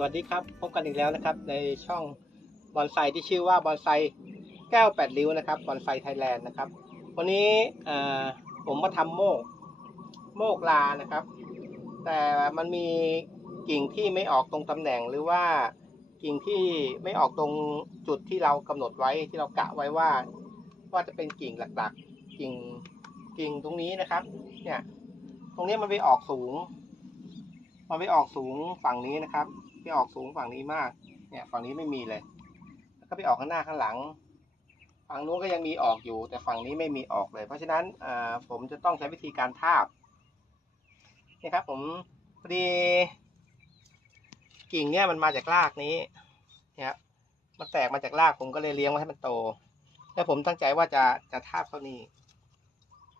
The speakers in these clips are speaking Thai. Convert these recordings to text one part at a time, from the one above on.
สวัสดีครับ พบกันอีกแล้วนะครับ ในช่องบอนไซที่ชื่อว่าบอนไซแก้วแปดริ้วนะครับบอนไซไทยแลนด์นะครับ วันนี้ผมมาทำโมก โมกลานะครับ แต่มันมีกิ่งที่ไม่ออกตรงตำแหน่งหรือว่ากิ่งที่ไม่ออกตรงจุดที่เรากำหนดไว้ที่เรากะไว้ว่า ว่าจะเป็นกิ่งหลักๆ กิ่งกิ่งตรงนี้นะครับ เนี่ย ตรงนี้มันไปออกสูงมันไปออกสูงฝั่งนี้นะครับ ไปออกสูงฝั่งนี้มาก เนี่ย ฝั่งนี้ไม่มีเลย แล้วก็ไปออกข้างหน้าข้างหลัง ฝั่งนู้นก็ยังมีออกอยู่ แต่ฝั่งนี้ไม่มีออกเลย เพราะฉะนั้นอ่าผมจะต้องใช้วิธีการทาบนี่ครับ ผมพอดีกิ่งเนี่ยมันมาจากรากนี้เนี่ยครับมันแตกมาจากรากผมก็เลยเลี้ยงไว้ให้มันโต แล้วผมตั้งใจว่าจะจะทาบเข้านี่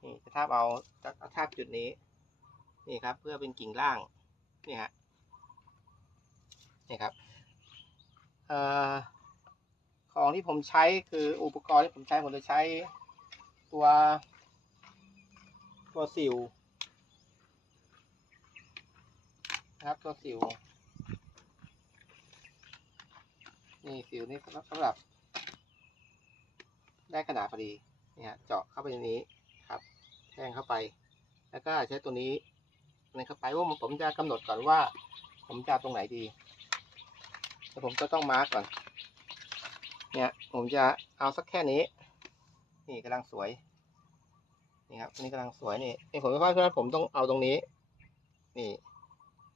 นี่จะทาบเอาจะเอาทาบจุดนี้ นี่ครับ เพื่อเป็นกิ่งล่างนี่ฮะ นี่ครับอ่อของที่ผมใช้คืออุปกรณ์ที่ผมใช้ผมจะใช้ตัว ตัวสิวนะครับตัวสิวนี่สิวนี่สำหรับสำหรับ ได้ขนาดพอดีนี่ฮะเจาะเข้าไปในนี้ครับแทงเข้าไป แล้วก็ใช้ตัวนี้ในเข้าไปว่าผมจะกำหนดก่อนว่า ผมจะตรงไหนดี แต่ผมก็ต้องมาร์กก่อน เนี่ยผมจะเอาสักแค่นี้ นี่กำลังสวย นี่ครับนี่กำลังสวยนี่นี่ผมก็ว่าดเพื่อนผมต้องเอาตรงนี้ นี่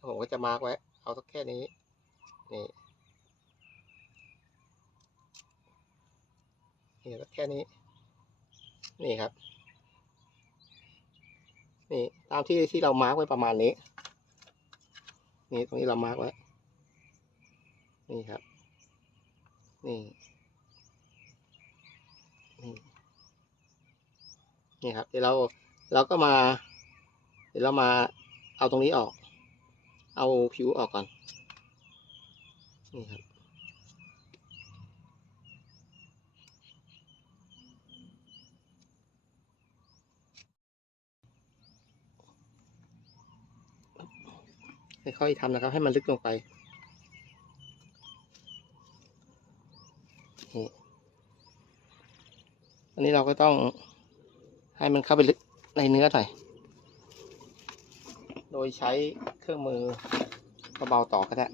ผมก็จะมาร์กไว้ เอาสักแค่นี้ นี่นี่สักแค่นี้ นี่ครับ นี่ตามที่ที่เรามาร์กไว้ประมาณนี้ นี่ตรงนี้เรามาร์กไว้ นี่ครับ นี่ นี่นี่ครับ เดี๋ยวเราเราก็มา เดี๋ยวเรามาเอาตรงนี้ออก เอาผิวออกก่อน นี่ครับค่อยๆทำนะครับ ให้มันลึกลงไป อันนี้เราก็ต้องให้มันเข้าไปลึกในเนื้อหน่อย โดยใช้เครื่องมือเบาๆต่อก็ได้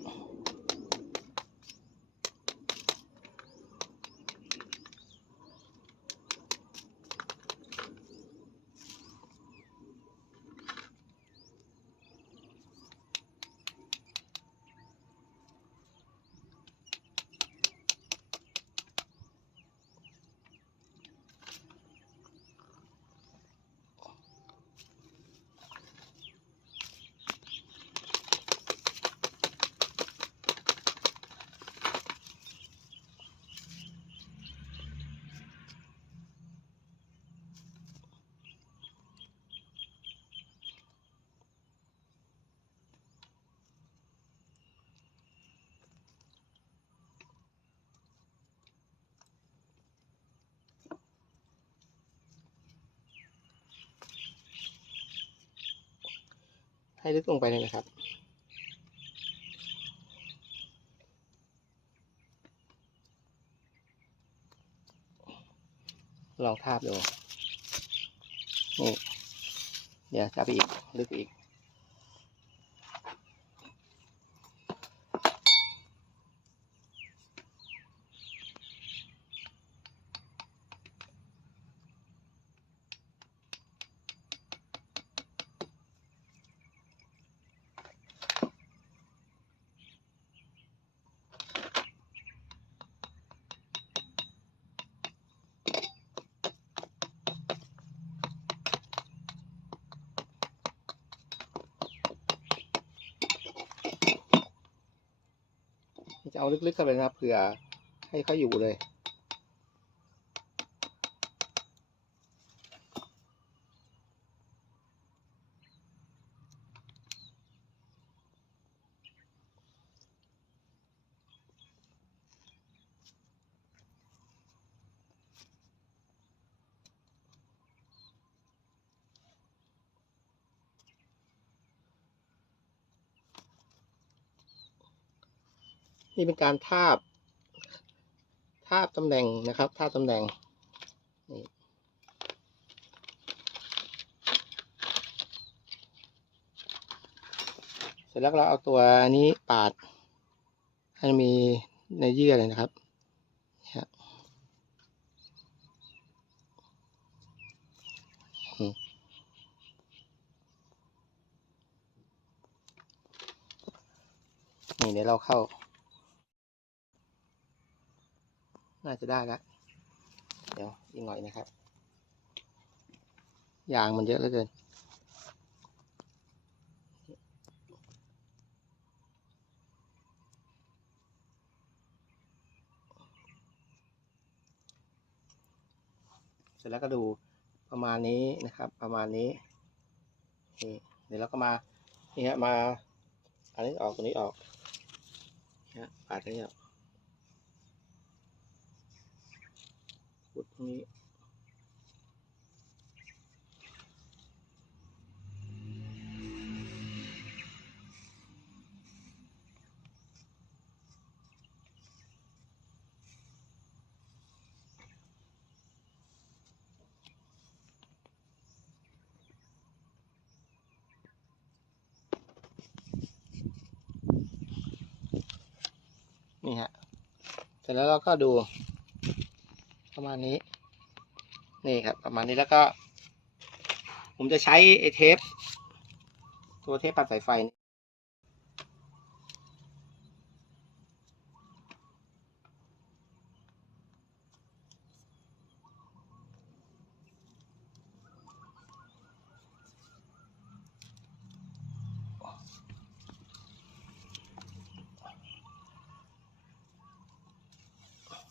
ให้ลึกลงไปเลยนะครับ ลองทาบดูนี่เดี๋ยวจะไปอีก ลึกอีก จะเอาลึกๆเข้าไปนะครับเผื่อให้เขาอยู่เลย นี่เป็นการทาบ ทาบตำแหน่งนะครับ ทาบตำแหน่งนี่เสร็จแล้วเราเอาตัวนี้ปาด ให้มีในเยื่อเลยนะครับนี่ยฮะอืมนี่เดี๋ยวเราเข้า น่าจะได้แล้วเดี๋ยวอีกหน่อยนะครับ ยางมันเยอะเหลือเกินเสร็จแล้วก็ดูประมาณนี้นะครับ ประมาณนี้นี่เดี๋ยวเราก็มานี่ฮะมา อันนี้ออกตัวนี้ออกนี่ฮะปาดนี้ออกขุดตรง นี้นี่ฮะ เสร็จแล้วเราก็ดู ประมาณนี้ นี่ครับ ประมาณนี้แล้วก็ ผมจะใช้ไอเทป ตัวเทปปัดสายไฟ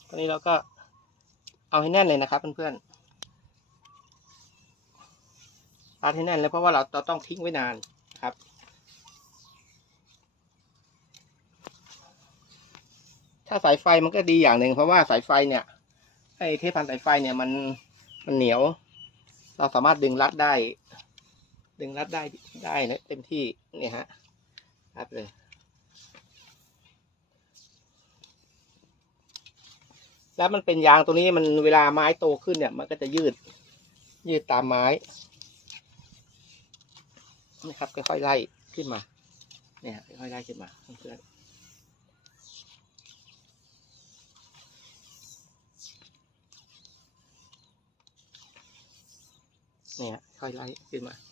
ตอนนี้เราก็ เอาให้แน่นเลยนะครับเพื่อนๆรัดให้แน่นเลยเพราะว่าเราต้องทิ้งไว้นานนครับ ถ้าสายไฟมันก็ดีอย่างหนึ่งเพราะว่าสายไฟเนี่ยไอ้เทปพันสายไฟเนี่ยมันมันเหนียว เราสามารถดึงรัดได้ ดึงรัดได้ได้นะเต็มที่เนี่ยฮะรัดเลย แล้วมันเป็นยางตัวนี้มันเวลาไม้โตขึ้นเนี่ย มันก็จะยืด ยืดตามไม้นะครับค่อยๆไล่ขึ้นมา เนี่ยค่อยๆไล่ขึ้นมาเพื่อนเนี่ยค่อยไล่ขึ้นมา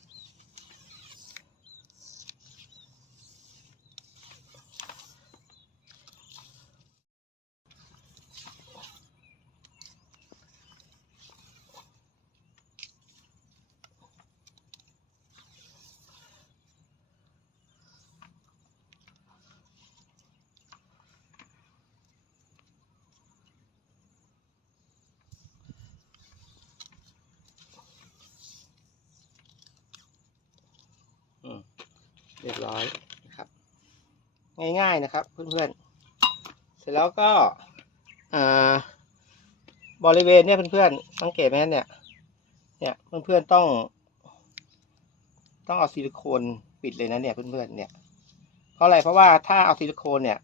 เรียบร้อยนะครับ ง่ายๆนะครับเพื่อนๆ เสร็จแล้วก็อ่าบริเวณเนี่ยเพื่อนๆ สังเกตไหมเนี่ยเนี่ยเพื่อนๆต้อง ต้องเอาซิลิโคนปิดเลยนะเนี่ยเพื่อนๆเนี่ยเพราะอะไรเพราะว่าถ้าเอาซิลิโคนเนี่ย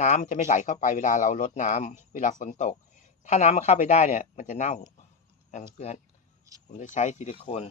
น้ำจะไม่ไหลเข้าไปเวลาเราลดน้ำเวลาฝนตก ถ้าน้ำมันเข้าไปได้เนี่ย มันจะเน่านะเพื่อนๆผมจะใช้ซิลิโคน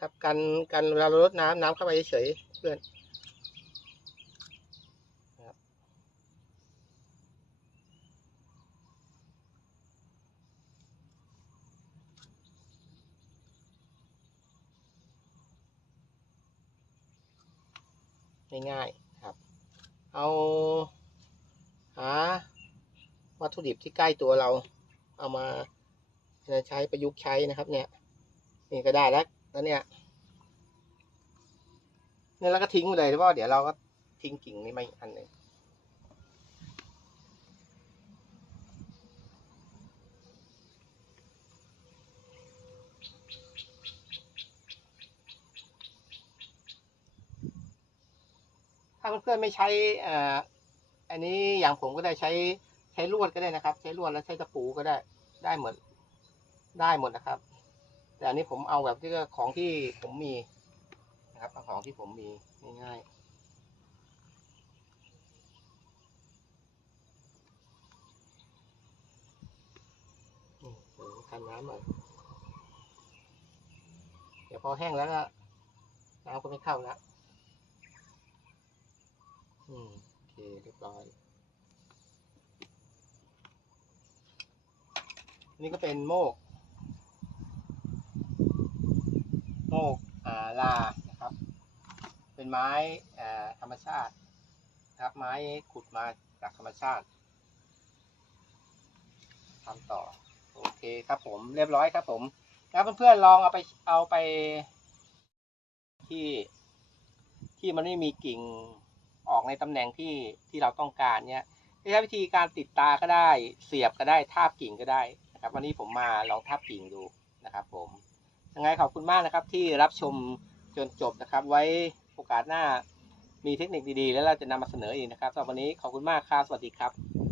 ครับ กันกันเวลาเราลดน้ำน้ำเข้าไปเฉยเพื่อนง่ายๆครับ เอาหาวัตถุดิบที่ใกล้ตัวเราเอามาใช้ประยุกต์ใช้นะครับเนี่ยนี่ก็ได้แล้ว แล้วเนี่ยเนี่ยเราก็ทิ้งไปเลยเพราะเดี๋ยวเราก็ทิ้งกิ่งนี้มาอีกอันหนึ่งถ้าเพื่อนๆไม่ใช้อ่าอันนี้อย่างผมก็ได้ใช้ใช้ลวดก็ได้นะครับ ใช้ลวดแล้วใช้ตะปูก็ได้ได้หมดได้หมดนะครับ แต่อันนี้ผมเอาแบบที่ก็ของที่ผมมีนะครับเอาของที่ผมมีง่ายๆกันน้ำหน่อยเดี๋ยวพอแห้งแล้วก็น้ำก็ไม่เข้าแล้วอืมโอเคเรียบร้อยนี่ก็เป็นโมก โมกอ่า ลานะครับ เป็นไม้ธรรมชาตินะครับไม้ขุดมาจากธรรมชาติทำต่อ โอเคครับผมเรียบร้อยครับผมแล้วเพื่อนๆลองเอาไปเอาไป ที่ที่มันไม่มีกิ่งออกในตำแหน่งที่ที่เราต้องการเนี้ยใช้วิธีการติดตาก็ได้ เสียบก็ได้ทาบกิ่งก็ได้นะครับ วันนี้ผมมาลองทาบกิ่งดูนะครับผม ยังไงขอบคุณมากนะครับที่รับชมจนจบนะครับ ไว้โอกาสหน้ามีเทคนิคดีๆ แล้วเราจะนำมาเสนออีกนะครับสำหรับวันนี้ขอบคุณมากครับสวัสดีครับ